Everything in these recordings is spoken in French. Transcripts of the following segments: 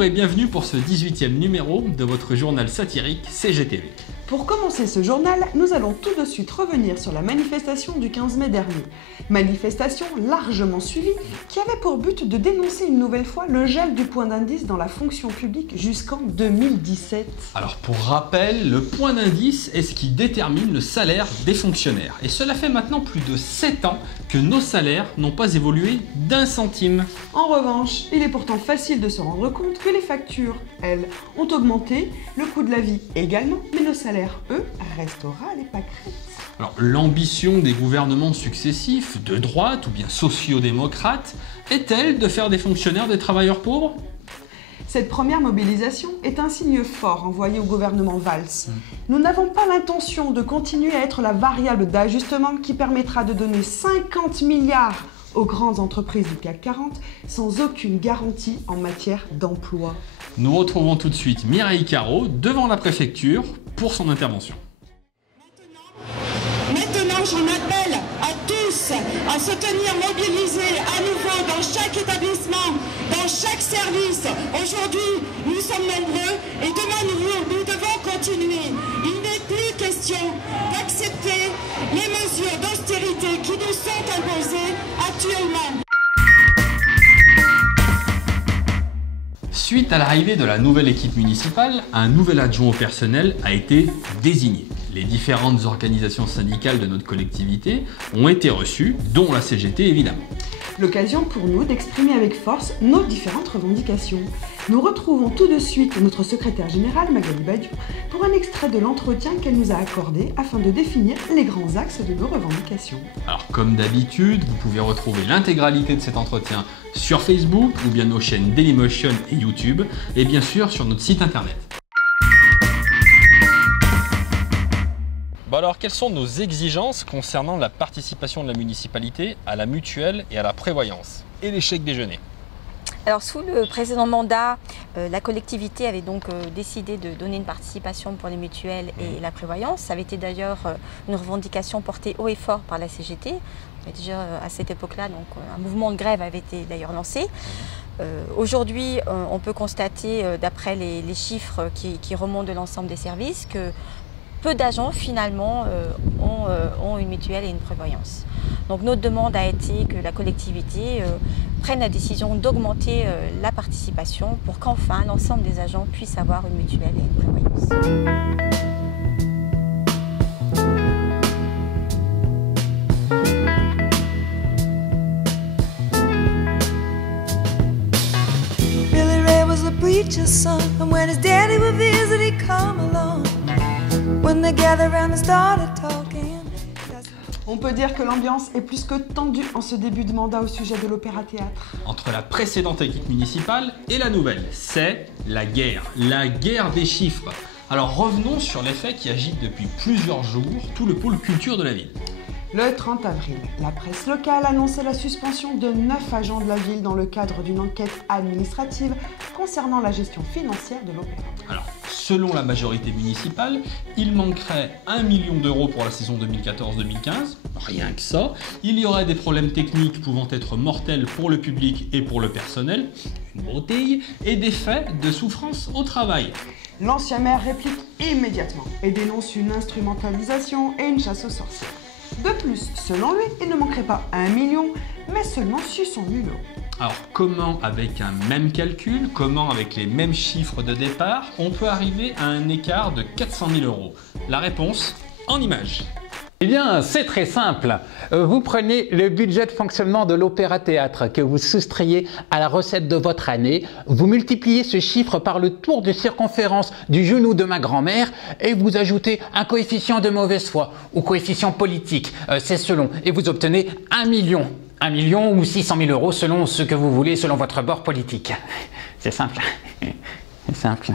Bonjour et bienvenue pour ce 18e numéro de votre journal satirique CGTV. Pour commencer ce journal, nous allons tout de suite revenir sur la manifestation du 15 mai dernier. Manifestation largement suivie qui avait pour but de dénoncer une nouvelle fois le gel du point d'indice dans la fonction publique jusqu'en 2017. Alors pour rappel, le point d'indice est ce qui détermine le salaire des fonctionnaires. Et cela fait maintenant plus de 7 ans que nos salaires n'ont pas évolué d'1 centime. En revanche, il est pourtant facile de se rendre compte que les factures, elles, ont augmenté, le coût de la vie également, mais nos salaires, eux, restent au ras les pâquerettes. Alors l'ambition des gouvernements successifs, de droite ou bien sociaux-démocrates, est-elle de faire des fonctionnaires des travailleurs pauvres ? Cette première mobilisation est un signe fort envoyé au gouvernement Valls. Nous n'avons pas l'intention de continuer à être la variable d'ajustement qui permettra de donner 50 milliards aux grandes entreprises du CAC 40 sans aucune garantie en matière d'emploi. Nous retrouvons tout de suite Mireille Carreau devant la préfecture pour son intervention. Maintenant, j'en appelle à tous à se tenir mobilisés à nouveau dans chaque établissement, dans chaque service. Aujourd'hui, nous sommes nombreux et demain, nous devons continuer. Il n'est plus question d'accepter les mesures d'austérité qui nous sont imposées actuellement. Suite à l'arrivée de la nouvelle équipe municipale, un nouvel adjoint au personnel a été désigné. Les différentes organisations syndicales de notre collectivité ont été reçues, dont la CGT évidemment. L'occasion pour nous d'exprimer avec force nos différentes revendications. Nous retrouvons tout de suite notre secrétaire générale Magali Badiou pour un extrait de l'entretien qu'elle nous a accordé afin de définir les grands axes de nos revendications. Alors comme d'habitude, vous pouvez retrouver l'intégralité de cet entretien sur Facebook ou bien nos chaînes Dailymotion et YouTube et bien sûr sur notre site internet. Bon alors, quelles sont nos exigences concernant la participation de la municipalité à la mutuelle et à la prévoyance et les chèques déjeuner? Alors sous le précédent mandat, la collectivité avait donc décidé de donner une participation pour les mutuelles et la prévoyance. Ça avait été d'ailleurs une revendication portée haut et fort par la CGT. Déjà à cette époque-là, donc un mouvement de grève avait été d'ailleurs lancé. Aujourd'hui, on peut constater, d'après les chiffres qui remontent de l'ensemble des services, que peu d'agents finalement ont une mutuelle et une prévoyance. Donc notre demande a été que la collectivité prenne la décision d'augmenter la participation pour qu'enfin l'ensemble des agents puissent avoir une mutuelle et une prévoyance. Billy Ray was a preacher's son, and when his daddy would visit, he'd come along. When they gathered around and started talking. On peut dire que l'ambiance est plus que tendue en ce début de mandat au sujet de l'opéra-théâtre. Entre la précédente équipe municipale et la nouvelle, c'est la guerre des chiffres. Alors revenons sur les faits qui agitent depuis plusieurs jours tout le pôle culture de la ville. Le 30 avril, la presse locale annonçait la suspension de 9 agents de la ville dans le cadre d'une enquête administrative concernant la gestion financière de l'opéra. Alors, selon la majorité municipale, il manquerait 1 million d'euros pour la saison 2014-2015, rien que ça. Il y aurait des problèmes techniques pouvant être mortels pour le public et pour le personnel, une broutille, et des faits de souffrance au travail. L'ancien maire réplique immédiatement et dénonce une instrumentalisation et une chasse aux sorcières. De plus, selon lui, il ne manquerait pas 1 million, mais seulement 600 000 euros. Alors comment, avec un même calcul, comment avec les mêmes chiffres de départ, on peut arriver à un écart de 400 000 euros? La réponse, en images. Eh bien, c'est très simple. Vous prenez le budget de fonctionnement de l'opéra-théâtre que vous soustrayez à la recette de votre année, vous multipliez ce chiffre par le tour de circonférence du genou de ma grand-mère et vous ajoutez un coefficient de mauvaise foi ou coefficient politique, c'est selon, et vous obtenez 1 million. 1 million ou 600 000 euros selon ce que vous voulez, selon votre bord politique. C'est simple. C'est simple.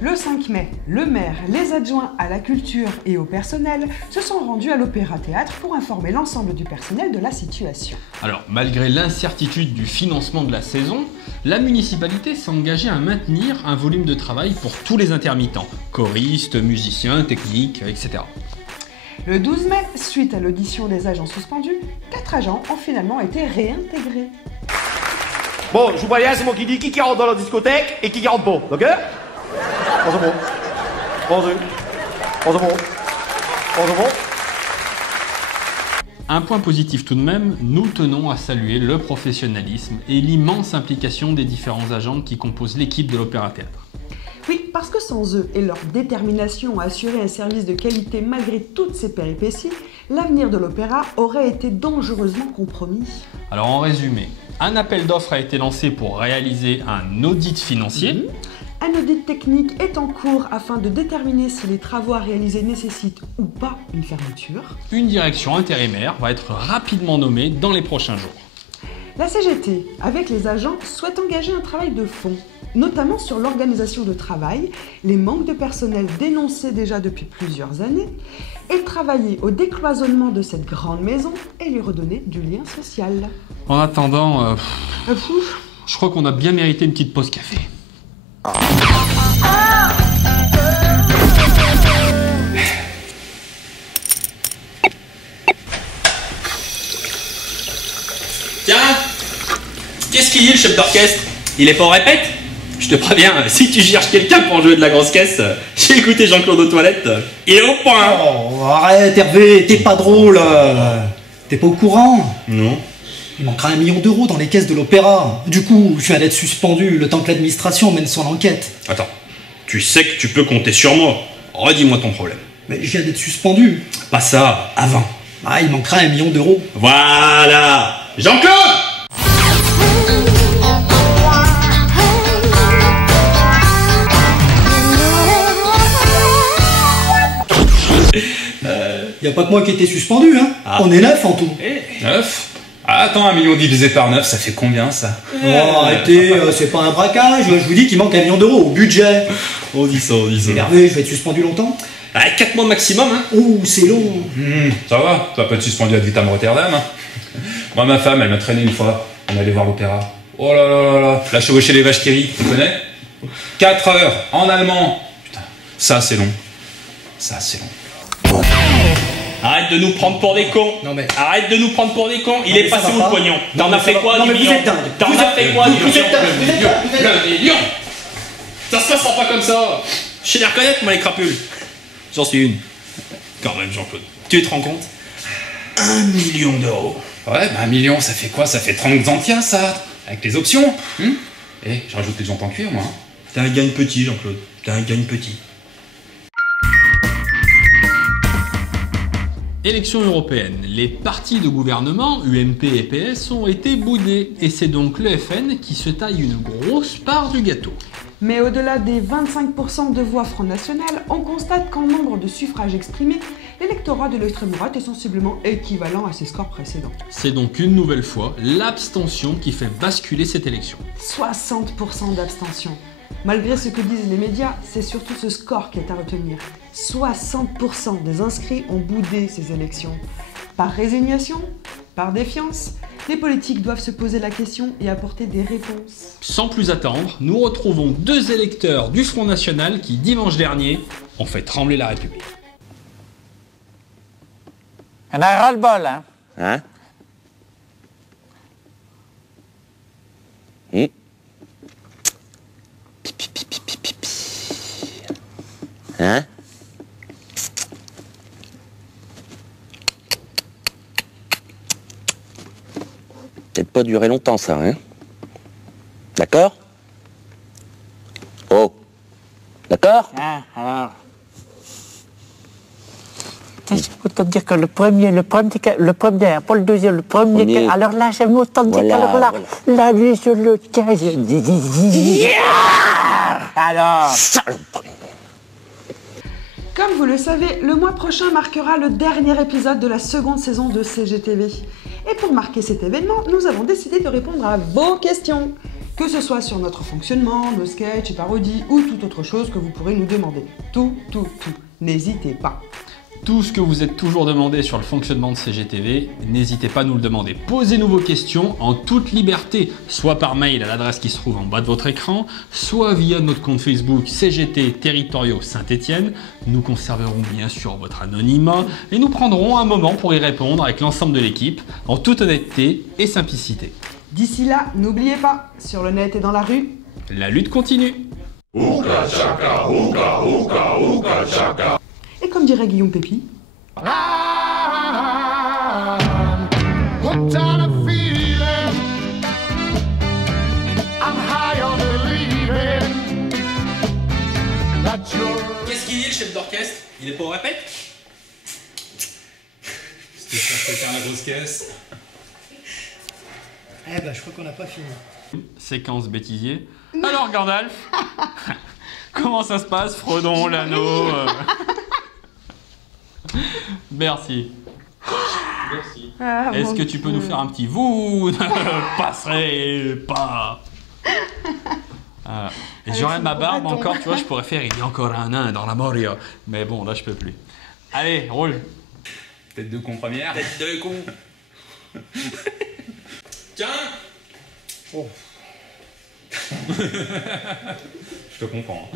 Le 5 mai, le maire, les adjoints à la culture et au personnel se sont rendus à l'opéra-théâtre pour informer l'ensemble du personnel de la situation. Alors, malgré l'incertitude du financement de la saison, la municipalité s'est engagée à maintenir un volume de travail pour tous les intermittents, choristes, musiciens, techniques, etc. Le 12 mai, suite à l'audition des agents suspendus, 4 agents ont finalement été réintégrés. Bon, je vous préviens, c'est moi qui dis qui rentre dans la discothèque et qui rentre pas, ok? Bonjour. Bonjour. Bonjour. Bonjour. Un point positif tout de même, nous tenons à saluer le professionnalisme et l'immense implication des différents agents qui composent l'équipe de l'Opéra Théâtre. Oui, parce que sans eux et leur détermination à assurer un service de qualité malgré toutes ces péripéties, l'avenir de l'opéra aurait été dangereusement compromis. Alors en résumé, un appel d'offres a été lancé pour réaliser un audit financier. Un audit technique est en cours afin de déterminer si les travaux à réaliser nécessitent ou pas une fermeture. Une direction intérimaire va être rapidement nommée dans les prochains jours. La CGT, avec les agents, souhaite engager un travail de fond, notamment sur l'organisation de travail, les manques de personnel dénoncés déjà depuis plusieurs années, et travailler au décloisonnement de cette grande maison et lui redonner du lien social. En attendant, je crois qu'on a bien mérité une petite pause café. Tiens, qu'est-ce qu'il dit le chef d'orchestre? Il est pas en répète? Je te préviens, si tu cherches quelqu'un pour jouer de la grosse caisse, j'ai écouté Jean-Claude aux toilettes, il est au point. Oh, arrête Hervé, t'es pas drôle. T'es pas au courant? Non. Il manquera 1 million d'euros dans les caisses de l'opéra. Du coup, je viens d'être suspendu le temps que l'administration mène son enquête. Attends, tu sais que tu peux compter sur moi. Redis-moi ton problème. Mais je viens d'être suspendu. Pas ça, avant. Ah, il manquera 1 million d'euros. Voilà. Jean-Claude! Y a pas que moi qui ai été suspendu, hein. Ah. On est 9 en tout. 9? Attends, 1 million divisé par 9, ça fait combien ça? Oh, arrêtez, c'est pas un braquage. Je vous dis qu'il manque 1 million d'euros au budget. On dit ça. Hervé, je vais être suspendu longtemps? 4 mois maximum, hein. Ouh, c'est long. Ça va, tu vas pas être suspendu à Vitam Rotterdam. Hein. Moi, ma femme, elle m'a traîné une fois. On allait voir l'opéra. Oh là là là là, la chevauchée les vaches qui rient, tu connais? 4 heures, en allemand. Putain, ça c'est long. Ça c'est long. Arrête de nous prendre pour des cons. Non mais... Arrête de nous prendre pour des cons. Il Non, est mais ça passé va où pas. le pognon? Non, T'en mais as fait ça quoi va. Non, du mais million? vous êtes dingue. T'en Vous as êtes- fait quoi du vous million? êtes dingue. Le million. Ça se passera pas comme ça. Je sais les reconnaître, moi, les crapules. J'en suis une. Quand même, Jean-Claude. Tu te rends compte? 1 million d'euros. Ouais, bah 1 million, ça fait quoi? Ça fait 30 xanthiens, ça. Avec les options. Eh, je rajoute les jantes en cuir, moi. Hein. T'es un gagne petit, Jean-Claude. T'es un gagne petit. Élections européennes. Les partis de gouvernement, UMP et PS, ont été boudés et c'est donc le FN qui se taille une grosse part du gâteau. Mais au-delà des 25% de voix Front National, on constate qu'en nombre de suffrages exprimés, l'électorat de l'extrême droite est sensiblement équivalent à ses scores précédents. C'est donc une nouvelle fois l'abstention qui fait basculer cette élection. 60% d'abstention. Malgré ce que disent les médias, c'est surtout ce score qui est à retenir. 60% des inscrits ont boudé ces élections. Par résignation? Par défiance? Les politiques doivent se poser la question et apporter des réponses. Sans plus attendre, nous retrouvons 2 électeurs du Front National qui, dimanche dernier, ont fait trembler la République. On a ras-le-bol, hein? Hein? Hein? Peut-être pas durer longtemps ça, hein? D'accord? Oh! D'accord? Ah, alors. Autant dire que le premier, pas le deuxième, le premier. Premier. Alors là, j'aime autant dire Voilà, qu'alors là, voilà. là, lui, je le tiens, alors. Comme vous le savez, le mois prochain marquera le dernier épisode de la seconde saison de CGTV. Et pour marquer cet événement, nous avons décidé de répondre à vos questions. Que ce soit sur notre fonctionnement, nos sketchs et parodies ou toute autre chose que vous pourrez nous demander. Tout. N'hésitez pas. Tout ce que vous êtes toujours demandé sur le fonctionnement de CGTV, n'hésitez pas à nous le demander. Posez-nous vos questions en toute liberté, soit par mail à l'adresse qui se trouve en bas de votre écran, soit via notre compte Facebook CGT Territoriaux Saint-Étienne. Nous conserverons bien sûr votre anonymat et nous prendrons un moment pour y répondre avec l'ensemble de l'équipe, en toute honnêteté et simplicité. D'ici là, n'oubliez pas, sur le net et dans la rue, La lutte continue. et comme dirait Guillaume Pépi, Qu'est-ce qu'il dit le chef d'orchestre? Il est pas au répète? C'était chercher quelqu'un à la grosse caisse. Eh ben, je crois qu'on n'a pas fini. Séquence bêtisier. Alors Gandalf, comment ça se passe, Frodon, l'anneau Merci. Merci. Ah, Est-ce mon que tu peux Dieu. nous faire un petit vous ne passerez pas Et Avec j'aurais son ma barbe gros bâton. encore, tu vois, je pourrais faire il y a encore un nain dans la Moria. Mais bon, là je peux plus. Allez, roule. Tête de con première. Tête de con. Tiens. Je te comprends.